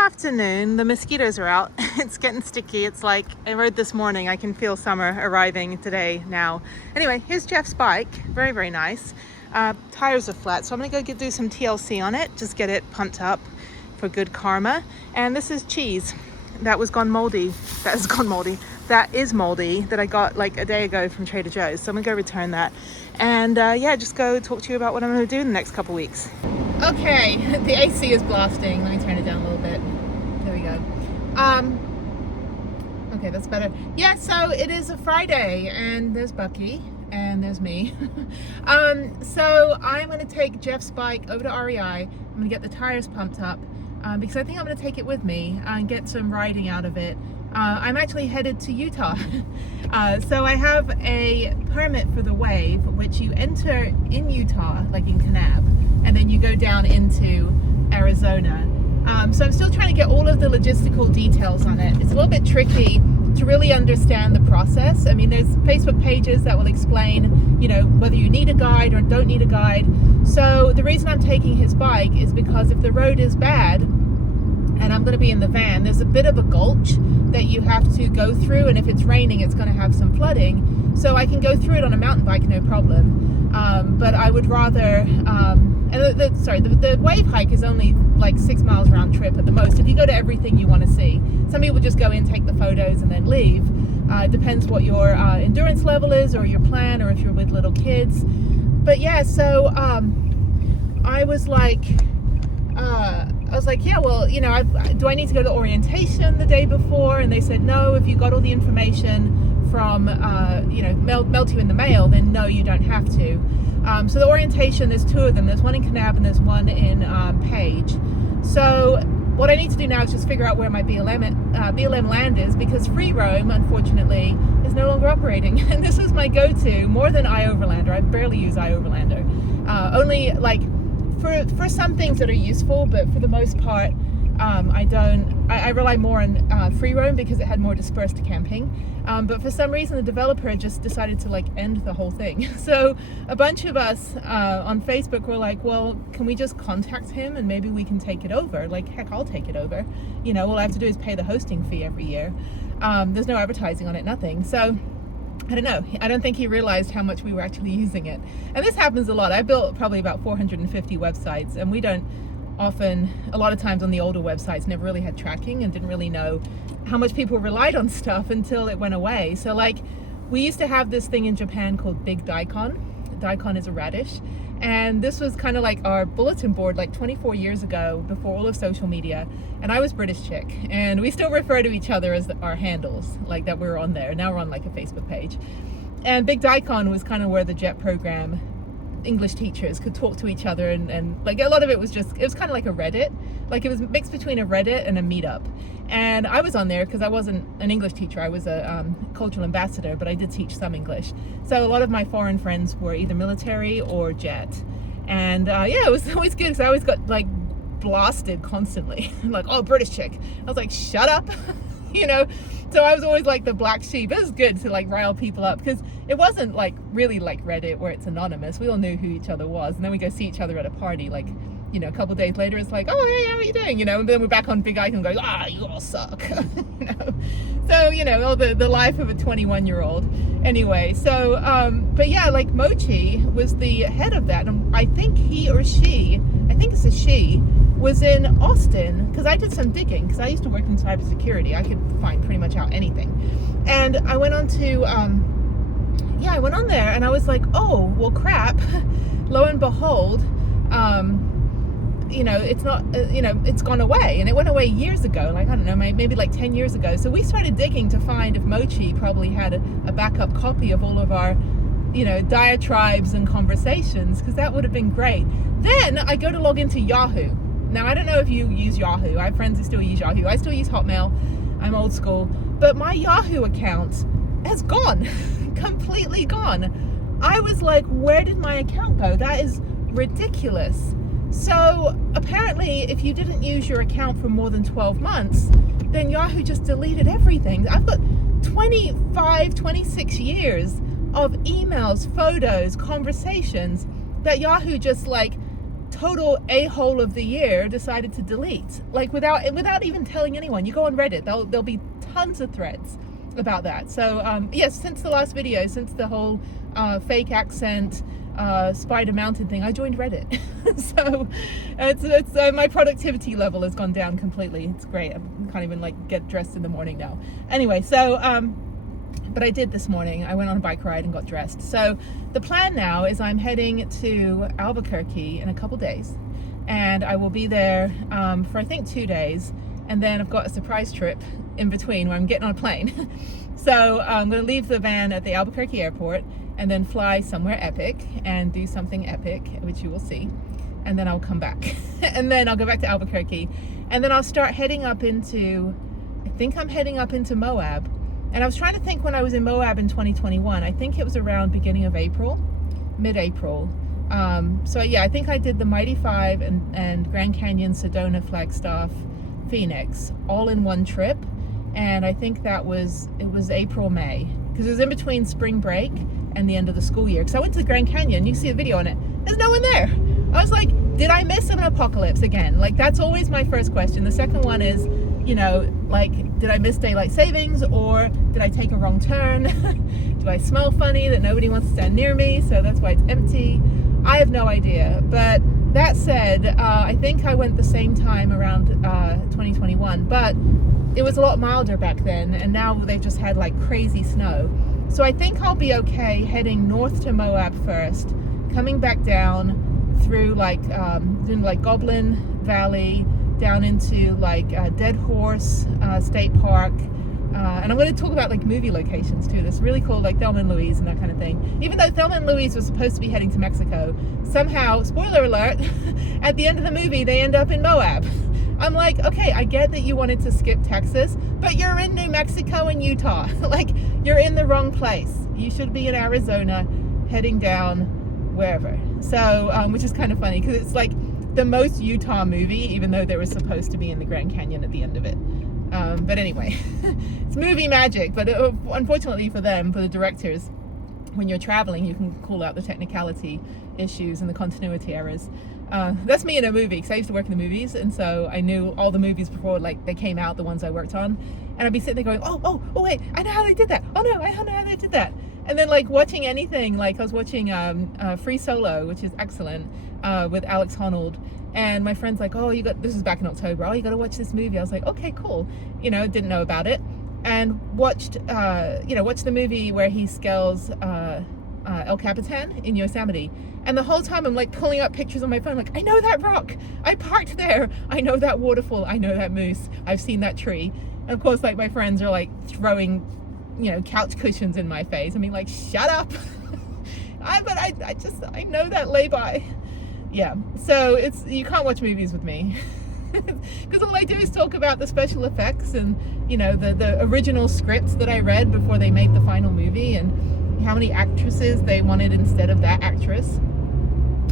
afternoon. The mosquitoes are out. It's getting sticky. It's like I rode this morning. I can feel summer arriving today now. Anyway, here's Jeff's bike. Very, very nice. Tires are flat, so I'm gonna go do some TLC on it. Just get it pumped up for good karma. And this is cheese that was gone moldy. That is gone moldy. That is moldy that I got like a day ago from Trader Joe's. So I'm gonna go return that. And yeah, just go talk to you about what I'm gonna do in the next couple weeks. Okay, the AC is blasting. Let me turn it down a little bit. There we go. Okay, that's better. Yeah, so it is a Friday, and there's Bucky, and there's me. So I'm going to take Jeff's bike over to REI. I'm going to get the tires pumped up because I think I'm going to take it with me and get some riding out of it. I'm actually headed to Utah. So I have a permit for the Wave, which you enter in Utah, like in Kanab, and then you go down into Arizona. So I'm still trying to get all of the logistical details on it. It's a little bit tricky to really understand the process. I mean, there's Facebook pages that will explain, you know, whether you need a guide or don't need a guide. So the reason I'm taking his bike is because if the road is bad and I'm going to be in the van, there's a bit of a gulch that you have to go through, and if it's raining, it's going to have some flooding. So I can go through it on a mountain bike, no problem. But I would rather, the Wave hike is only like 6 miles round trip at the most. If you go to everything you want to see, some people just go in, take the photos, and then leave. It depends what your endurance level is, or your plan, or if you're with little kids. But yeah, so I was like, yeah, well, you know, do I need to go to orientation the day before? And they said, no, if you got all the information from, you know, mailed to you in the mail, then no, you don't have to. So the orientation, there's two of them. There's one in Kanab and there's one in Page. So what I need to do now is just figure out where my BLM land is, because Free Roam, unfortunately, is no longer operating. And this was my go-to, more than iOverlander. I barely use iOverlander. Only like for some things that are useful, but for the most part, I rely more on Free Roam because it had more dispersed camping. But for some reason, the developer just decided to like end the whole thing. So a bunch of us on Facebook were like, well, can we just contact him and maybe we can take it over? Like, heck, I'll take it over. You know, all I have to do is pay the hosting fee every year. There's no advertising on it, nothing. So I don't know. I don't think he realized how much we were actually using it. And this happens a lot. I built probably about 450 websites, and we don't often, a lot of times on the older websites, never really had tracking and didn't really know how much people relied on stuff until it went away. So like, we used to have this thing in Japan called Big Daikon. Daikon is a radish. And this was kind of like our bulletin board like 24 years ago, before all of social media. And I was British chick, and we still refer to each other as our handles, like that we were on there. Now we're on like a Facebook page. And Big Daikon was kind of where the JET program English teachers could talk to each other, and like a lot of it was just, it was kind of like a Reddit. Like it was mixed between a Reddit and a meetup. And I was on there because I wasn't an English teacher. I was a cultural ambassador, but I did teach some English. So a lot of my foreign friends were either military or JET. And yeah, it was always good because I always got like blasted constantly. Like, oh, British chick. I was like, shut up. You know, so I was always like the black sheep. It was good to like rile people up because it wasn't like really like Reddit where it's anonymous. We all knew who each other was, and then we go see each other at a party like, you know, a couple of days later, it's like, oh, hey, how are you doing? You know, and then we're back on Big Icon going, you all suck. You know, so, you know, all the life of a 21-year-old. Anyway, so, but yeah, like Mochi was the head of that. And I think he or she, I think it's a she, was in Austin, because I did some digging, because I used to work in cybersecurity. I could find pretty much out anything. And I went on to, I went on there and I was like, oh, well, crap. Lo and behold, you know, it's not, you know, it's gone away, and it went away years ago, like, I don't know, maybe like 10 years ago. So we started digging to find if Mochi probably had a backup copy of all of our, you know, diatribes and conversations, because that would have been great. Then I go to log into Yahoo. Now, I don't know if you use Yahoo. I have friends who still use Yahoo. I still use Hotmail. I'm old school. But my Yahoo account has gone, completely gone. I was like, where did my account go? That is ridiculous. So apparently, if you didn't use your account for more than 12 months, then Yahoo just deleted everything. I've got 25, 26 years of emails, photos, conversations that Yahoo just like total a-hole of the year decided to delete, like without even telling anyone. You go on Reddit, there'll be tons of threads about that. So yes, since the last video, since the whole fake accent Spider Mountain thing, I joined Reddit. So it's my productivity level has gone down completely. It's great. I can't even like get dressed in the morning now. Anyway, so but I did this morning. I went on a bike ride and got dressed. So the plan now is I'm heading to Albuquerque in a couple days, and I will be there for I think 2 days, and then I've got a surprise trip in between where I'm getting on a plane. So I'm going to leave the van at the Albuquerque airport and then fly somewhere epic and do something epic, which you will see, and then I'll come back. And then I'll go back to Albuquerque, and then I'll start heading up into, I think I'm heading up into Moab. And I was trying to think when I was in Moab in 2021, I think it was around beginning of April, mid-April. So yeah, I think I did the Mighty 5 and Grand Canyon, Sedona, Flagstaff, Phoenix all in one trip. And I think it was April, May, because it was in between spring break and the end of the school year. Because I went to the Grand Canyon, you can see a video on it, there's no one there. I was like, did I miss an apocalypse again? Like, that's always my first question. The second one is, you know, like, did I miss daylight savings, or did I take a wrong turn? Do I smell funny that nobody wants to stand near me, so that's why it's empty? I have no idea. But that said, I think I went the same time around 2021, but it was a lot milder back then, and now they've just had like crazy snow. So I think I'll be okay heading north to Moab first, coming back down through like doing like Goblin Valley, down into like Dead Horse State Park, and I'm going to talk about like movie locations too. That's really cool, like Thelma and Louise and that kind of thing. Even though Thelma and Louise was supposed to be heading to Mexico, somehow, spoiler alert, at the end of the movie they end up in Moab. I'm like, okay, I get that you wanted to skip Texas, but you're in New Mexico and Utah. Like, you're in the wrong place. You should be in Arizona, heading down wherever. So, which is kind of funny because it's like the most Utah movie, even though they were supposed to be in the Grand Canyon at the end of it. But anyway, it's movie magic. But unfortunately for them, for the directors, when you're traveling, you can call out the technicality issues and the continuity errors. That's me in a movie, because I used to work in the movies, and so I knew all the movies before like they came out, the ones I worked on, and I'd be sitting there going, oh wait, I know how they did that. Oh no, I know how they did that. And then like watching anything, like I was watching Free Solo, which is excellent, with Alex Honnold, and my friend's like, oh, this is back in October, oh, you got to watch this movie. I was like, okay, cool, you know, didn't know about it, and watched the movie where he scales El Capitan in Yosemite. And the whole time I'm like pulling up pictures on my phone, like, I know that rock, I parked there, I know that waterfall, I know that moose, I've seen that tree. And of course, like, my friends are like throwing, you know, couch cushions in my face. I mean, like, shut up. I know that lay-by. Yeah, so you can't watch movies with me. Because all I do is talk about the special effects and, you know, the original scripts that I read before they made the final movie, and how many actresses they wanted instead of that actress.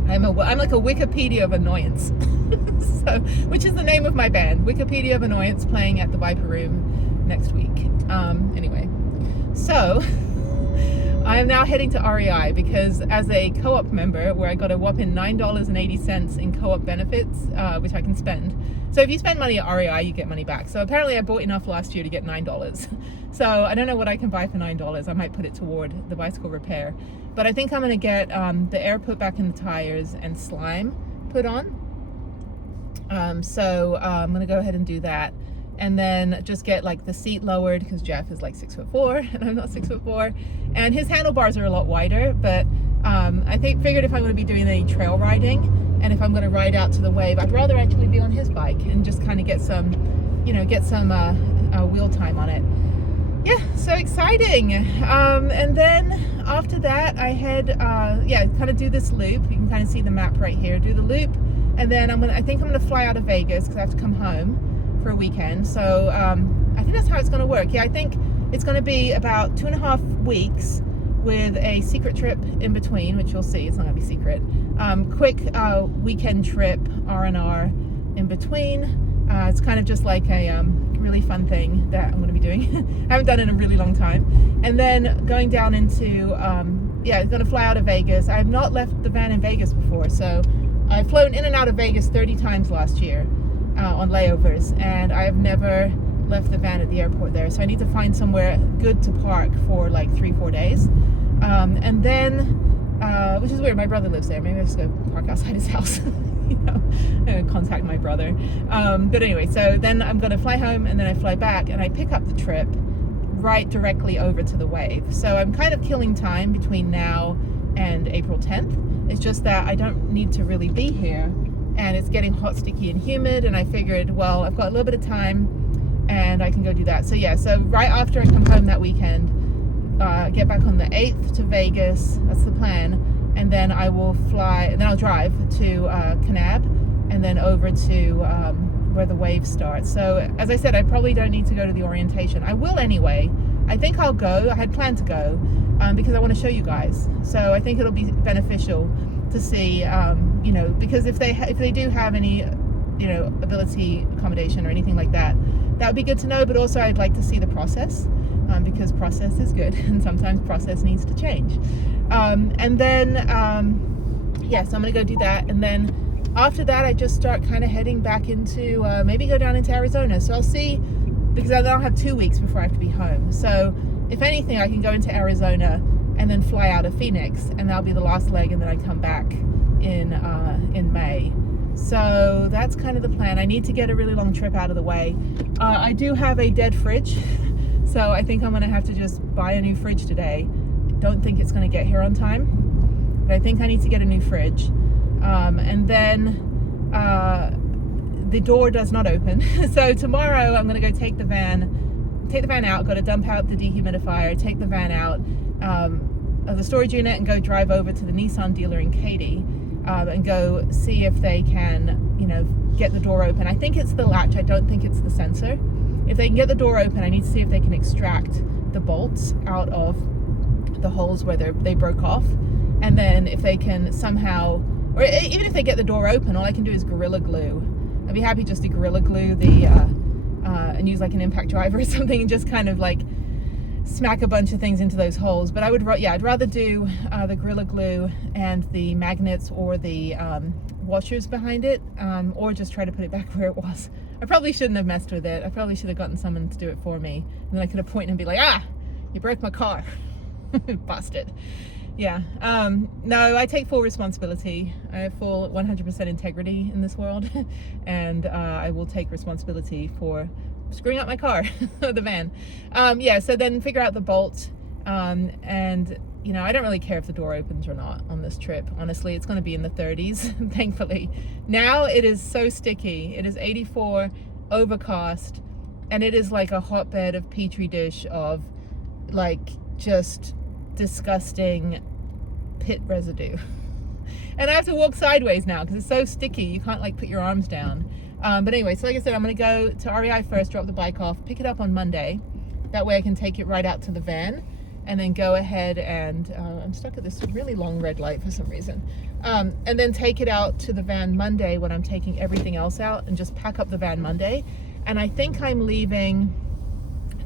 I'm like a Wikipedia of annoyance. So, which is the name of my band, Wikipedia of Annoyance, playing at the Viper Room next week. Anyway, so I am now heading to REI because as a co-op member, where I got a whopping $9.80 in co-op benefits, which I can spend. So if you spend money at REI, you get money back. So apparently I bought enough last year to get $9. So I don't know what I can buy for $9. I might put it toward the bicycle repair. But I think I'm going to get the air put back in the tires and slime put on. So I'm going to go ahead and do that. And then just get like the seat lowered, because Jeff is like 6'4" and I'm not 6'4", and his handlebars are a lot wider. But I figured if I'm going to be doing any trail riding, and if I'm going to ride out to the wave, I'd rather actually be on his bike and just kind of get some wheel time on it. Yeah, so exciting. And then after that, I head kind of do this loop. You can kind of see the map right here. Do the loop, and then I think I'm gonna fly out of Vegas because I have to come home for a weekend. So I think that's how it's going to work. Yeah, I think it's going to be about 2.5 weeks with a secret trip in between, which you'll see. It's not going to be secret. Quick weekend trip, R&R in between. It's kind of just like a really fun thing that I'm going to be doing. I haven't done it in a really long time. And then going down into, going to fly out of Vegas. I have not left the van in Vegas before, so I've flown in and out of Vegas 30 times last year on layovers, and I've never left the van at the airport there. So I need to find somewhere good to park for like 3-4 days. And then, which is weird, my brother lives there. Maybe I should go park outside his house. Contact my brother. But anyway, so then I'm going to fly home, and then I fly back, and I pick up the trip right directly over to the wave. So I'm kind of killing time between now and April 10th. It's just that I don't need to really be here, and it's getting hot, sticky, and humid, and I figured, well, I've got a little bit of time and I can go do that. So yeah, so right after I come home that weekend, get back on the 8th to Vegas, that's the plan, and then I will fly, and then I'll drive to Kanab, and then over to where the wave starts. So as I said, I probably don't need to go to the orientation. I will anyway. I think I'll go. I had planned to go because I want to show you guys. So I think it'll be beneficial to see, you know, because if they do have any, you know, ability accommodation or anything like that, that would be good to know. But also I'd like to see the process, because process is good and sometimes process needs to change. And then, yeah, so I'm going to go do that. And then after that, I just start kind of heading back into, maybe go down into Arizona. So I'll see, because I don't have 2 weeks before I have to be home. So if anything, I can go into Arizona and then fly out of Phoenix, and that'll be the last leg, and then I come back in May. So that's kind of the plan. I need to get a really long trip out of the way. I do have a dead fridge, so I think I'm going to have to just buy a new fridge today. Don't think it's going to get here on time, but I think I need to get a new fridge. And then the door does not open. So tomorrow I'm going to go take the van out, got to dump out the dehumidifier, take the van out of the storage unit, and go drive over to the Nissan dealer in Katy, and go see if they can, you know, get the door open. I think it's the latch. I don't think it's the sensor. If they can get the door open, I need to see if they can extract the bolts out of the holes where they broke off. And then if they can somehow, or even if they get the door open, all I can do is Gorilla Glue. I'd be happy just to Gorilla Glue the, and use like an impact driver or something, and just kind of like smack a bunch of things into those holes. But I would, yeah, I'd rather do the Gorilla Glue and the magnets or the washers behind it, or just try to put it back where it was. I probably shouldn't have messed with it. I probably should have gotten someone to do it for me, and then I could have pointed and be like, ah, you broke my car. Busted. Yeah. No, I take full responsibility. I have full 100% integrity in this world, and I will take responsibility for screwing up my car, the van. Yeah, so then figure out the bolt, and you know, I don't really care if the door opens or not on this trip. Honestly, it's going to be in the 30s, thankfully. Now it is so sticky. It is 84, overcast, and it is like a hotbed of petri dish of like just disgusting pit residue. And I have to walk sideways now because it's so sticky. You can't like put your arms down. But anyway, so like I said, I'm going to go to REI first, drop the bike off, pick it up on Monday. That way I can take it right out to the van, and then go ahead and I'm stuck at this really long red light for some reason. And then take it out to the van Monday when I'm taking everything else out, and just pack up the van Monday. And I think I'm going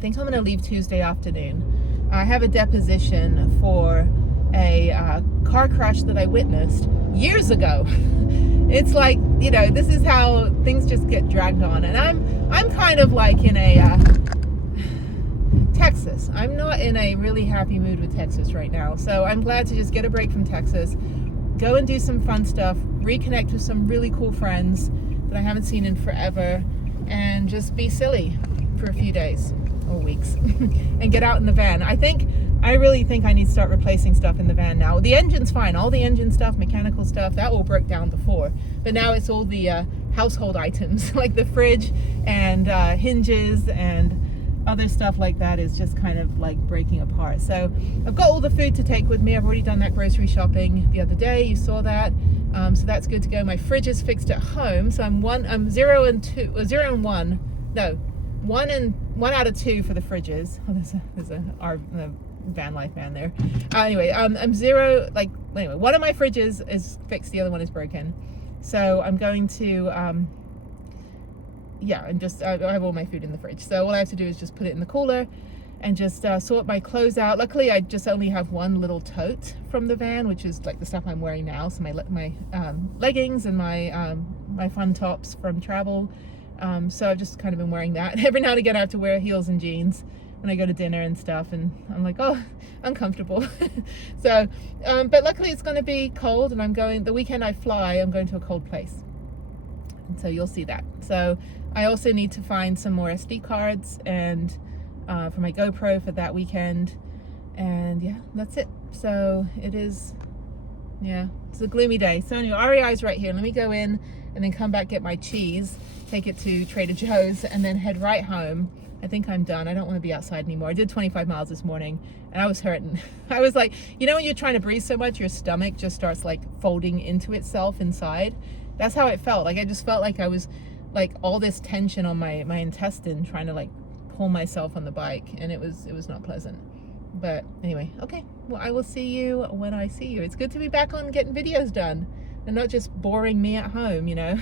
to leave Tuesday afternoon. I have a deposition for a car crash that I witnessed years ago. It's like, you know, this is how things just get dragged on. And I'm kind of like in a Texas. I'm not in a really happy mood with Texas right now. So I'm glad to just get a break from Texas, go and do some fun stuff, reconnect with some really cool friends that I haven't seen in forever, and just be silly for a few days or weeks and get out in the van. I really think I need to start replacing stuff in the van now. The engine's fine. All the engine stuff, mechanical stuff, that all broke down before. But now it's all the household items like the fridge and hinges and other stuff like that is just kind of like breaking apart. So I've got all the food to take with me. I've already done that grocery shopping the other day. You saw that. So that's good to go. My fridge is fixed at home. So I'm 0 and 2, or 0 and 1. No, 1 out of 2 for the fridges. Oh, there's a van life man there. Anyway, I'm 0, like, anyway, one of my fridges is fixed, the other one is broken. So I'm going to, yeah, and just, I have all my food in the fridge. So all I have to do is just put it in the cooler and just sort my clothes out. Luckily, I just only have one little tote from the van, which is like the stuff I'm wearing now. So my leggings and my fun tops from travel. So I've just kind of been wearing that. Every now and again I have to wear heels and jeans when I go to dinner and stuff, and I'm like, oh, uncomfortable. So, but luckily it's going to be cold, and I'm going, the weekend I fly, I'm going to a cold place. And so you'll see that. So I also need to find some more SD cards and for my GoPro for that weekend. And yeah, that's it. So it is, yeah, it's a gloomy day. So anyway, REI's right here. Let me go in and then come back, get my cheese, take it to Trader Joe's, and then head right home. I think I'm done. I don't want to be outside anymore. I did 25 miles this morning and I was hurting. I was like, you know when you're trying to breathe so much, your stomach just starts like folding into itself inside? That's how it felt. Like I just felt like I was like all this tension on my intestine trying to like pull myself on the bike, and it was not pleasant. But anyway, okay. Well, I will see you when I see you. It's good to be back on getting videos done and not just boring me at home, you know.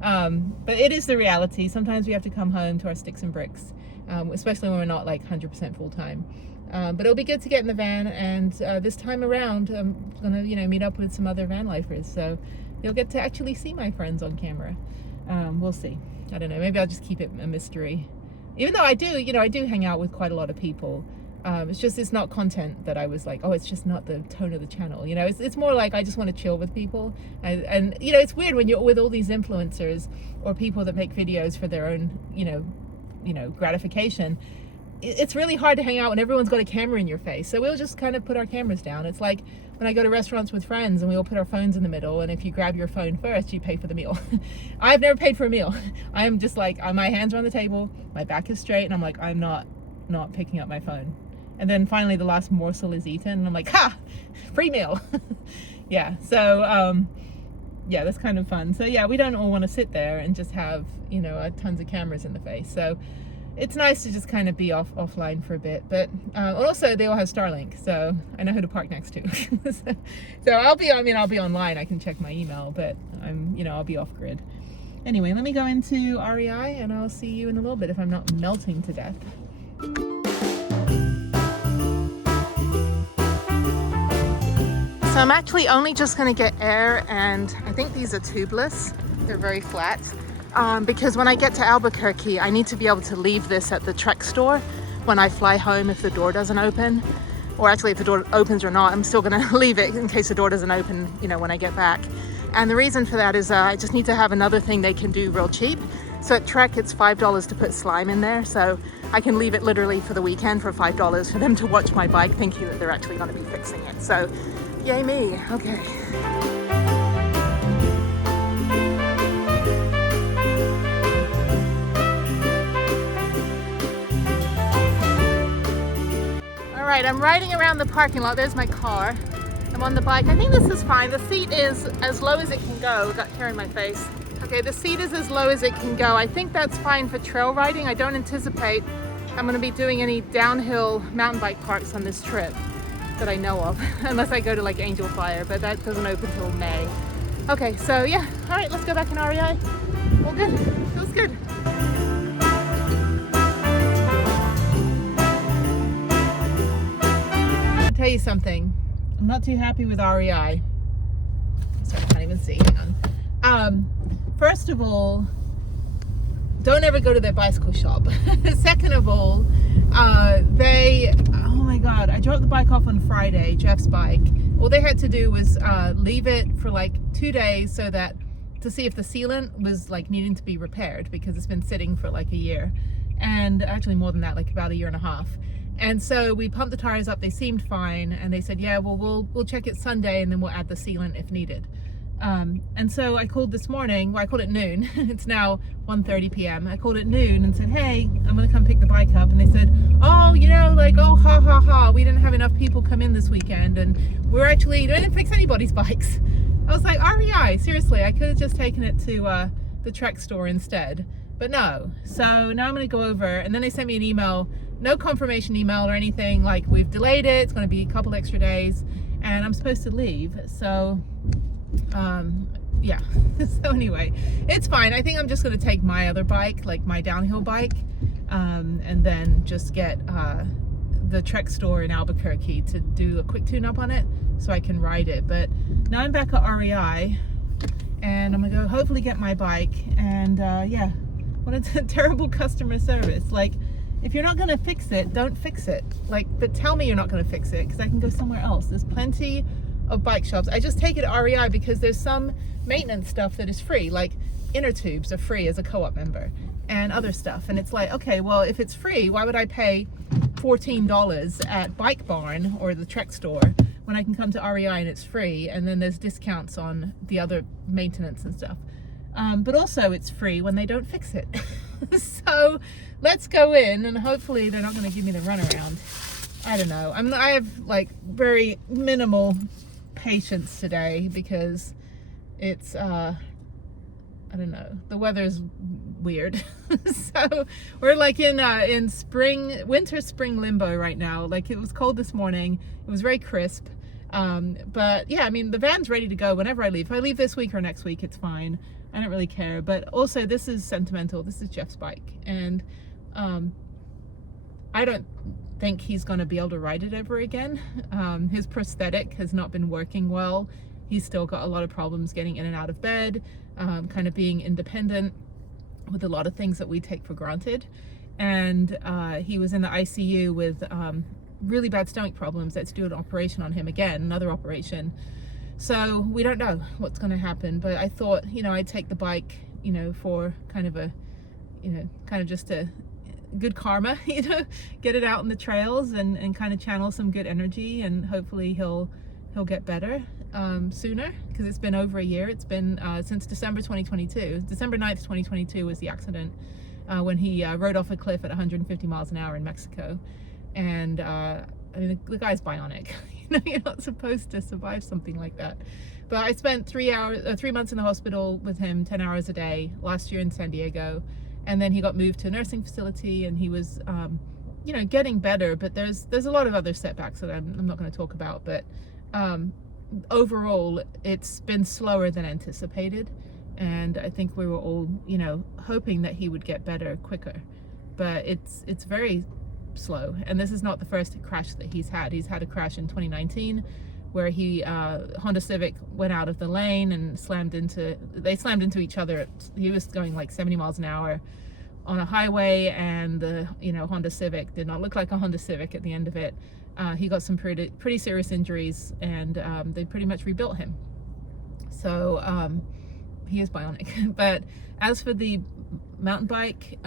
But it is the reality. Sometimes we have to come home to our sticks and bricks, especially when we're not like 100% full time. But it'll be good to get in the van, and this time around I'm gonna, you know, meet up with some other van lifers, so you'll get to actually see my friends on camera. We'll see. I don't know. Maybe I'll just keep it a mystery. Even though I do, you know, I do hang out with quite a lot of people. It's not content that I was like, oh, it's just not the tone of the channel. You know, it's more like I just want to chill with people. And you know, it's weird when you're with all these influencers or people that make videos for their own, you know, gratification. It's really hard to hang out when everyone's got a camera in your face. So we'll just kind of put our cameras down. It's like when I go to restaurants with friends and we all put our phones in the middle, and if you grab your phone first, you pay for the meal. I've never paid for a meal. I am just like, my hands are on the table, my back is straight, and I'm like, I'm not picking up my phone. And then finally the last morsel is eaten, and I'm like, ha, free meal. Yeah, so yeah, that's kind of fun. So yeah, we don't all want to sit there and just have, you know, tons of cameras in the face. So it's nice to just kind of be offline for a bit. But also they all have Starlink, so I know who to park next to. So I'll be online. I can check my email, but I'll be off grid. Anyway, let me go into REI and I'll see you in a little bit if I'm not melting to death. So I'm actually only just going to get air, and I think these are tubeless. They're very flat. Because when I get to Albuquerque, I need to be able to leave this at the Trek store when I fly home if the door doesn't open. Or actually, if the door opens or not, I'm still going to leave it in case the door doesn't open, you know, when I get back. And the reason for that is I just need to have another thing they can do real cheap. So at Trek, it's $5 to put slime in there. So I can leave it literally for the weekend for $5 for them to watch my bike, thinking that they're actually going to be fixing it. So yay me. Okay. Alright, I'm riding around the parking lot. There's my car. I'm on the bike. I think this is fine. The seat is as low as it can go. Got hair in my face. Okay, the seat is as low as it can go. I think that's fine for trail riding. I don't anticipate I'm going to be doing any downhill mountain bike parks on this trip that I know of, unless I go to like Angel Fire, but that doesn't open till May. Okay, so yeah, all right, let's go back in REI. All good, feels good. I'll tell you something, I'm not too happy with REI. Sorry, I can't even see, hang on. First of all, don't ever go to their bicycle shop. Second of all, oh my God, I dropped the bike off on Friday, Jeff's bike. All they had to do was leave it for like 2 days so that, to see if the sealant was like needing to be repaired, because it's been sitting for like a year, and actually more than that, like about a year and a half. And so we pumped the tires up, they seemed fine, and they said, yeah, well, we'll check it Sunday and then we'll add the sealant if needed. And so I called this morning, well, I called it noon. It's now 1:30 p.m. I called it noon and said, hey, I'm gonna come pick the bike up. And they said, oh, you know, like, oh, ha, ha, ha, we didn't have enough people come in this weekend, and we didn't fix anybody's bikes. I was like, REI, seriously, I could have just taken it to the Trek store instead, but no. So now I'm gonna go over, and then they sent me an email, no confirmation email or anything, like we've delayed it, it's gonna be a couple extra days, and I'm supposed to leave. So yeah. So anyway, it's fine. I think I'm just going to take my other bike, like my downhill bike, and then just get the Trek store in Albuquerque to do a quick tune-up on it so I can ride it. But now I'm back at REI, and I'm gonna go hopefully get my bike. And yeah, what a terrible customer service. Like, if you're not gonna fix it, don't fix it. Like, but tell me you're not gonna fix it, because I can go somewhere else. There's plenty of bike shops. I just take it at REI because there's some maintenance stuff that is free, like inner tubes are free as a co-op member and other stuff. And it's like, okay, well, if it's free, why would I pay $14 at Bike Barn or the Trek store when I can come to REI and it's free, and then there's discounts on the other maintenance and stuff. But also it's free when they don't fix it. So let's go in, and hopefully they're not going to give me the runaround. I don't know. I have like very minimal patience today because it's I don't know, the weather's weird. So we're like in winter spring limbo right now. Like, it was cold this morning, it was very crisp, but yeah, I mean, the van's ready to go whenever I leave. If I leave this week or next week, it's fine. I don't really care. But also, this is sentimental. This is Jeff's bike, and I don't think he's going to be able to ride it ever again. His prosthetic has not been working well. He's still got a lot of problems getting in and out of bed, kind of being independent with a lot of things that we take for granted. And he was in the ICU with really bad stomach problems. Let's do an operation on him again, another operation. So we don't know what's going to happen, but I thought, you know, I'd take the bike, you know, for kind of a, you know, kind of just a good karma, you know, get it out in the trails and kind of channel some good energy, and hopefully he'll get better sooner, because it's been over a year. It's been since December 2022. December 9th, 2022 was the accident when he rode off a cliff at 150 miles an hour in Mexico. And I mean, the guy's bionic. You know, you're not supposed to survive something like that. But I spent 3 months in the hospital with him, 10 hours a day, last year in San Diego. And then he got moved to a nursing facility, and he was, you know, getting better. But there's a lot of other setbacks that I'm not going to talk about. But overall, it's been slower than anticipated. And I think we were all, you know, hoping that he would get better quicker. But it's very slow. And this is not the first crash that he's had. He's had a crash in 2019 where he Honda Civic went out of the lane and they slammed into each other. He was going like 70 miles an hour on a highway, and the, you know, Honda Civic did not look like a Honda Civic at the end of it. He got some pretty serious injuries, and they pretty much rebuilt him. So he is bionic. But as for the mountain bike,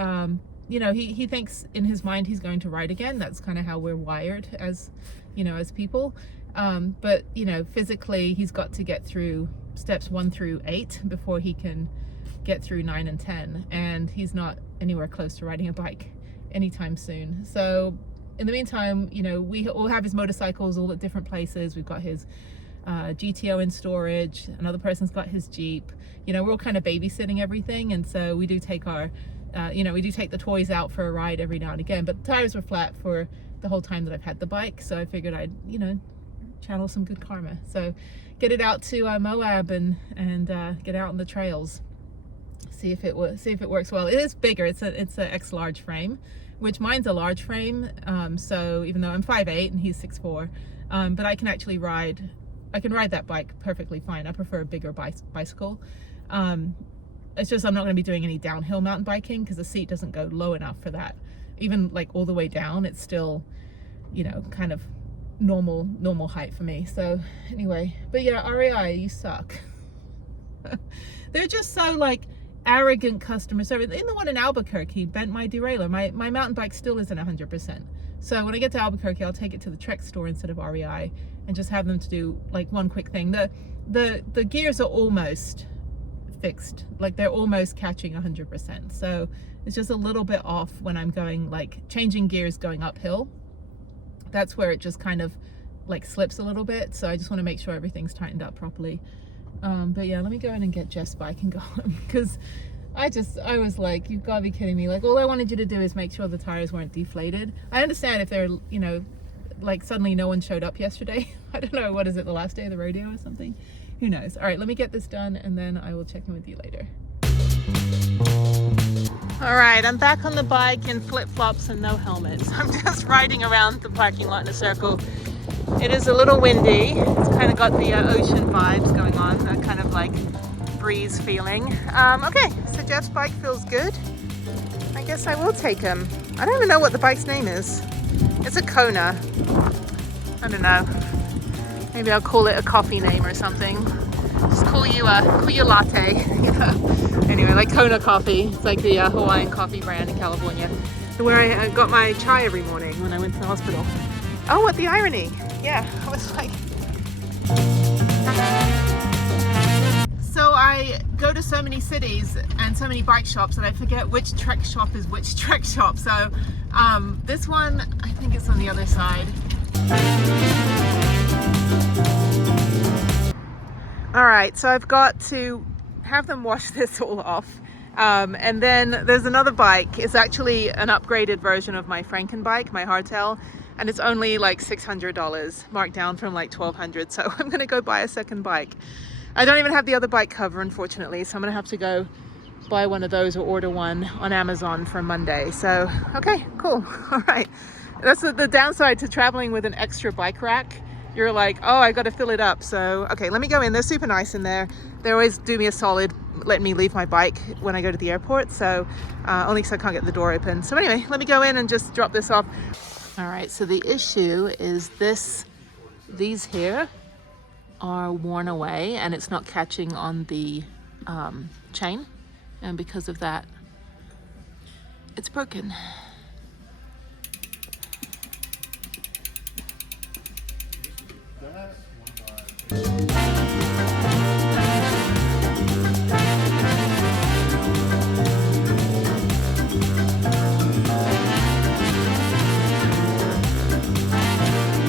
you know, he thinks in his mind he's going to ride again. That's kind of how we're wired as, you know, as people. But, you know, physically he's got to get through steps 1 through 8 before he can get through 9 and 10. And he's not anywhere close to riding a bike anytime soon. So in the meantime, you know, we all have his motorcycles all at different places. We've got his GTO in storage. Another person's got his Jeep. You know, we're all kind of babysitting everything. And so we do take our, you know, we do take the toys out for a ride every now and again. But the tires were flat for the whole time that I've had the bike. So I figured I'd, you know, channel some good karma. So get it out to Moab and get out on the trails. See if it works well. It is bigger. It's a X large frame, which mine's a large frame. So even though I'm 5'8" and he's 6'4", but I can actually ride that bike perfectly fine. I prefer a bigger bicycle. It's just I'm not going to be doing any downhill mountain biking because the seat doesn't go low enough for that. Even like all the way down, it's still, you know, kind of normal height for me. So anyway, but yeah, REI, you suck. They're just so like arrogant customer service. In the one in Albuquerque bent my derailleur. My mountain bike still isn't 100%. So when I get to Albuquerque, I'll take it to the Trek store instead of REI and just have them to do like one quick thing. The gears are almost fixed, like they're almost catching 100%. So it's just a little bit off when I'm going, like changing gears going uphill. That's where it just kind of like slips a little bit. So I just want to make sure everything's tightened up properly. But yeah, let me go in and get Jeff's bike and go home, because I was like, you've got to be kidding me. Like, all I wanted you to do is make sure the tires weren't deflated. I understand if they're, you know, like suddenly no one showed up yesterday. I don't know, what is it, the last day of the rodeo or something? Who knows? All right, let me get this done and then I will check in with you later. All right, I'm back on the bike in flip-flops and no helmets. I'm just riding around the parking lot in a circle. It is a little windy. It's kind of got the ocean vibes going on, that kind of like breeze feeling. Okay, so Jeff's bike feels good. I guess I will take him. I don't even know what the bike's name is. It's a Kona. I don't know. Maybe I'll call it a coffee name or something. Just call you latte, you know. Anyway, like Kona coffee. It's like the Hawaiian coffee brand in California, where I got my chai every morning when I went to the hospital. Oh, what the irony. Yeah, I was like... So I go to so many cities and so many bike shops that I forget which Trek shop is which Trek shop. So this one, I think it's on the other side. All right, so I've got to have them wash this all off. And then there's another bike. It's actually an upgraded version of my Franken bike, my hardtail, and it's only like $600, marked down from like $1,200. So I'm gonna go buy a second bike. I don't even have the other bike cover, unfortunately, so I'm gonna have to go buy one of those or order one on Amazon for Monday. So, okay, cool. All right. That's the downside to traveling with an extra bike rack. You're like, oh, I got to fill it up. So, okay, let me go in. They're super nice in there. They always do me a solid, letting me leave my bike when I go to the airport. So, only because I can't get the door open. So anyway, let me go in and just drop this off. All right, so the issue is these here are worn away and it's not catching on the chain. And because of that, it's broken.